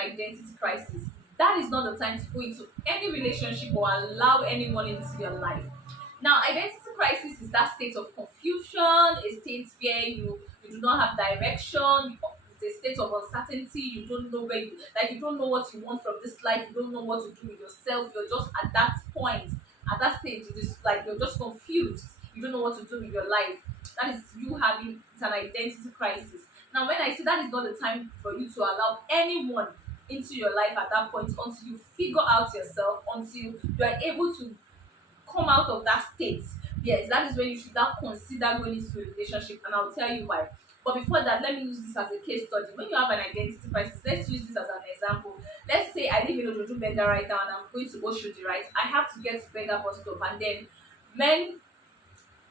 identity crisis, that is not the time to go into any relationship or allow anyone into your life. Now, identity crisis is that state of confusion, a state where you do not have direction, it's a state of uncertainty, you don't know where you don't know what you want from this life, you don't know what to do with yourself, you're just at that point, at that stage, it is like you're just confused, you don't know what to do with your life. That is you having it's an identity crisis. Now, when I say that is not the time for you to allow anyone into your life at that point until you figure out yourself, until you are able to come out of that state, yes, that is when you should now consider going into a relationship, and I'll tell you why. But before that, let me use this as a case study. When you have an identity crisis, let's use this as an example. Let's say I live in Ojoju Bega right now and I'm going to Oshodi, right? I have to get to Bega bus stop, and then when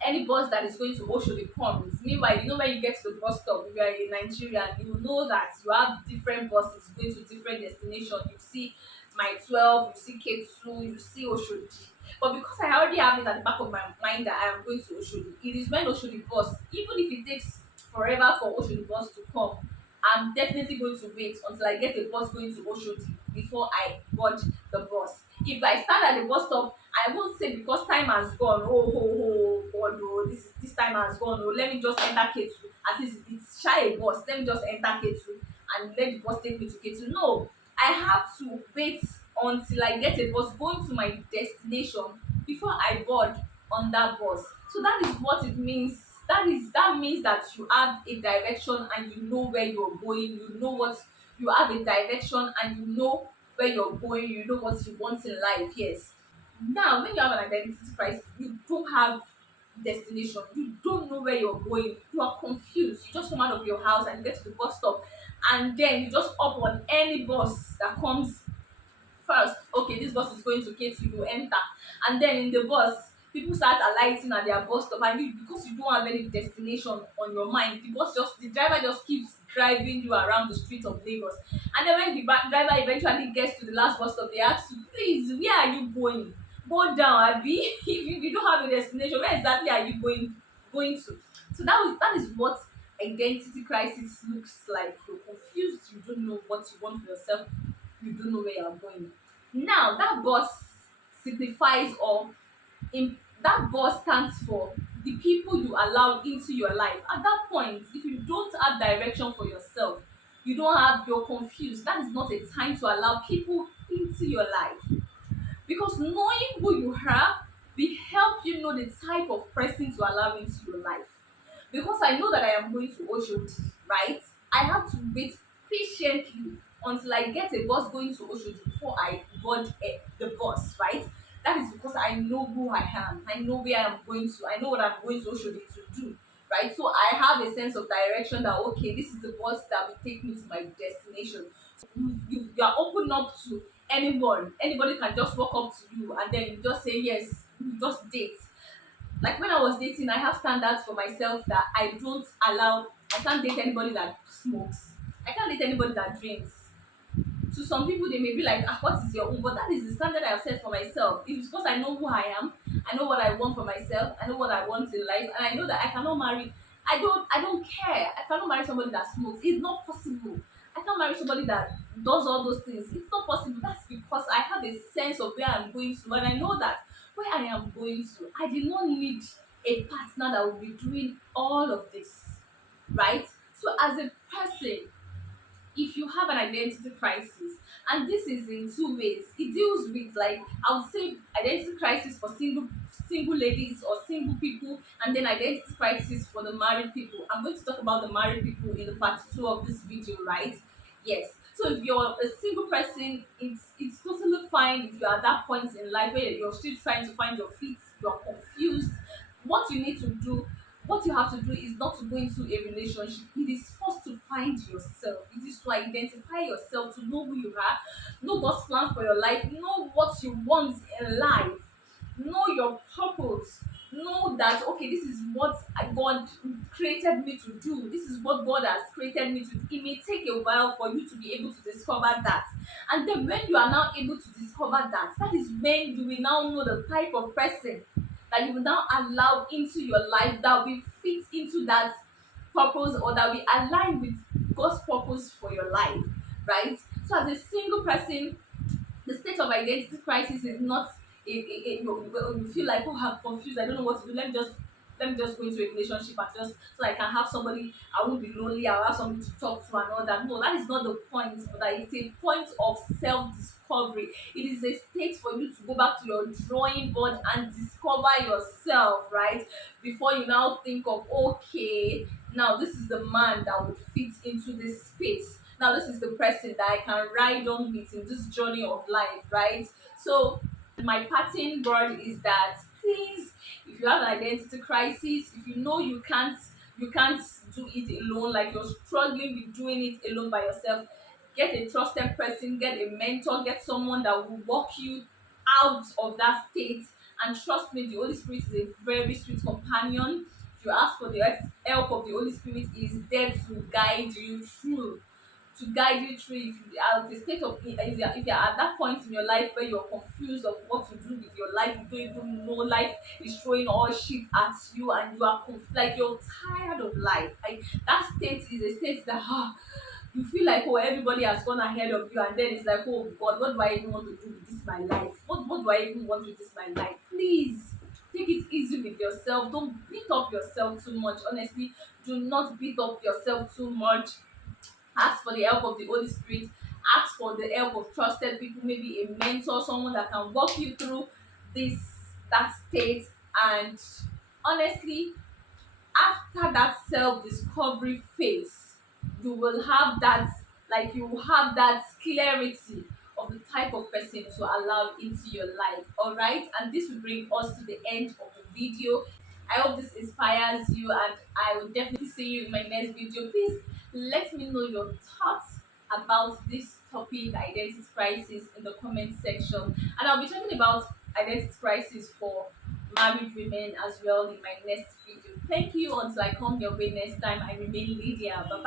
any bus that is going to Oshodi comes. Meanwhile, you know when you get to the bus stop, if you are in Nigeria, you know that you have different buses going to different destinations. You see my 12, you see K2, you see Oshodi. But because I already have it at the back of my mind that I am going to Oshodi, it is when Oshodi bus, even if it takes forever for Oshodi bus to come, I'm definitely going to wait until I get a bus going to Oshodi before I board the bus. If I stand at the bus stop, I won't say because time has gone, oh, oh, oh, God, oh, this time has gone, oh, let me just enter K2. At least it's shy a bus, let me just enter K2 and let the bus take me to K2. No, I have to wait until I get a bus going to my destination before I board on that bus. So that is what it means. That means that you have a direction and you know where you're going. You know what you have a direction and you know where you're going. You know what you want in life. Yes. Now, when you have an identity crisis, you don't have destination. You don't know where you're going. You are confused. You just come out of your house and get to the bus stop, and then you just hop on any bus that comes first. Okay, this bus is going to K2, you enter, and then in the bus people start alighting at their bus stop, and you, because you don't have any destination on your mind, the driver just keeps driving you around the streets of Lagos. And then when the driver eventually gets to the last bus stop, they ask you, please, where are you going? Go down, abi. If you don't have a destination, where exactly are you going to? So that is what identity crisis looks like. You're confused, you don't know what you want for yourself, you don't know where you're going. Now, that bus signifies, or that bus stands for the people you allow into your life. At that point, if you don't have direction for yourself, you're confused. That is not a time to allow people into your life, because knowing who you are will help you know the type of person to allow into your life. Because I know that I am going to Oshodi, right? I have to wait patiently until I get a bus going to Oshodi before I board the bus, right? That is because I know who I am. I know where I'm going to. I know what I'm going to Oshodi to do, right? So I have a sense of direction that, okay, this is the bus that will take me to my destination. So you are open up to anyone. Anybody can just walk up to you and then you just say yes, you just date. Like when I was dating, I have standards for myself that I can't date anybody that smokes. I can't date anybody that drinks. To some people, they may be like, what is your own? But that is the standard I have set for myself. It's because I know who I am. I know what I want for myself. I know what I want in life. And I know that I cannot marry. I don't care. I cannot marry somebody that smokes. It's not possible. I can't marry somebody that does all those things. It's not possible. That's because I have a sense of where I'm going to. And I know that where I am going to, I did not need a partner that will be doing all of this. Right? So as a person, if you have an identity crisis, and this is in two ways, it deals with, like, I would say identity crisis for single ladies or single people, and then identity crisis for the married people. I'm going to talk about the married people in the part 2 of this video, right? Yes. So if you're a single person, it's totally fine if you're at that point in life where you're still trying to find your feet, you're confused. What you need to do, what you have to do is not to go into a relationship. It is first to find yourself. It is to identify yourself, to know who you are, know God's plan for your life, know what you want in life, know your purpose, know that, okay, this is what God created me to do, this is what God has created me to do. It may take a while for you to be able to discover that, and then when you are now able to discover that, that is when you will now know the type of person that you will now allow into your life that will fit into that purpose, or that will align with God's purpose for your life, right? So as a single person, the state of identity crisis is not you feel like, oh, I'm confused, I don't know what to do, let me just go into a relationship and just so I can have somebody, I won't be lonely, I'll have somebody to talk to and all that. No, that is not the point. But that it's a point of self-discovery. It is a state for you to go back to your drawing board and discover yourself, right? Before you now think of, okay, now this is the man that would fit into this space, now this is the person that I can ride on with in this journey of life, right? So my parting word is that, please, if you have an identity crisis, if you know you can't do it alone, like you're struggling with doing it alone by yourself, get a trusted person, get a mentor, get someone that will walk you out of that state. And trust me, the Holy Spirit is a very sweet companion. If you ask for the help of the Holy Spirit, he is there to guide you through, if you are at the state of, if you're at that point in your life where you're confused of what to do with your life, you don't even know, life is throwing all shit at you and you are like you're tired of life, like that state is a state that you feel like, oh, everybody has gone ahead of you, and then it's like, oh God, what do I even want to do with this my life? What do I even want with this my life? Please take it easy with yourself. Don't beat up yourself too much. Honestly, do not beat up yourself too much. Ask for the help of the Holy Spirit. Ask for the help of trusted people, maybe a mentor, someone that can walk you through this that state. And honestly, after that self-discovery phase, you will have that, like you will have that clarity of the type of person to allow into your life. All right, and this will bring us to the end of the video. I hope this inspires you, and I will definitely see you in my next video. Please let me know your thoughts about this topic, identity crisis, in the comment section. And I'll be talking about identity crisis for married women as well in my next video. Thank you. Until I come your way next time, I remain Lydia. Bye bye.